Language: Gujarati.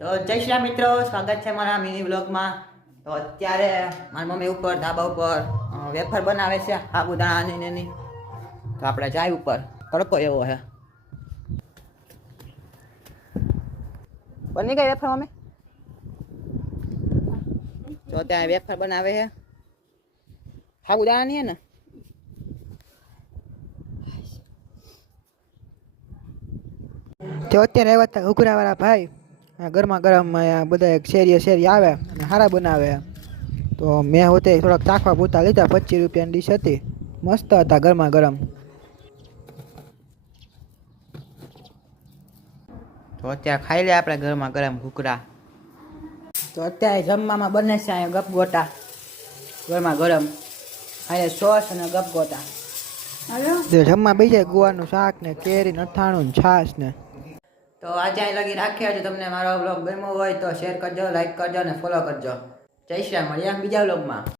તો જય શ્રી રામ મિત્રો, સ્વાગત છે મારા મિની બ્લોગમાં. તો અત્યારે મારી મમ્મી ઉપર ધાબા ઉપર વેફર બનાવે છે સાબુદાણાની એની. તો આપણે જાય ઉપર, તડકો એવો છે. બની ગઈ વેફર મમ્મી? તો ત્યાં વેફર બનાવે છે સાબુદાણાની ને. તો અત્યારે આવ્યા હતા ઉઘરાવાળા ભાઈ, ગરમા ગરમ બધા શેરી આવે અને સારા બનાવે. તો મેં હોતે થોડાક ચાખવા પૂરતા લીધા. 25 રૂપિયાની ડીશ હતી, મસ્ત હતા ગરમા ગરમ. તો અત્યારે ખાઈ લે આપણે ગરમા ગરમ ઘૂકરા. તો અત્યારે જમવામાં બને છે અહીંયા ગપગોટા ગરમા ગરમ, અહીંયા સોસ અને ગપગોટા. જમવા બેસી જાય ગુવારનું શાક ને કેરી અથાણું ને છાશ ને. તો આજે અહીં લગી રાખ્યા. જો તમને મારો બ્લોગ ગમ્યો હોય તો શેર કરજો, લાઈક કરજો અને ફોલો કરજો. જય શ્રી રામ, મળીએ બીજા બ્લોગમાં.